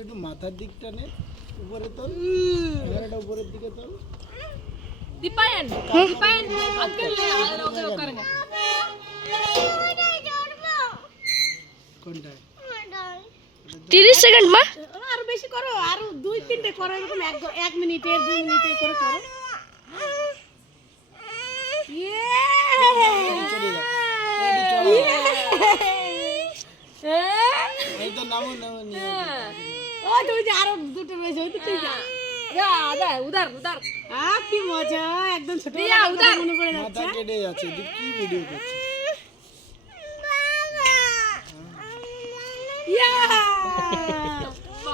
একটু মাথার দিকটা নে, উপরে তোল, ক্যামেরাটা উপরের দিকে তোল। দীপায়ন আঙ্কেল ওকে করেন কোনটা? 30 সেকেন্ড মা। আর বেশি করো, আর 2-3টে করো, এরকম 1 মিনিটের 2 মিনিটের করে করো। এই তো নামো নামো নিয়ে। ও তুই যে আরো দুটো বেশি হইতো তুই যা উদার কি মজা, একদম ছোট মনে পড়ে মাথা যাচ্ছে। কেটে যাচ্ছে, তুই কি ভিডিও করছিস? ইয়া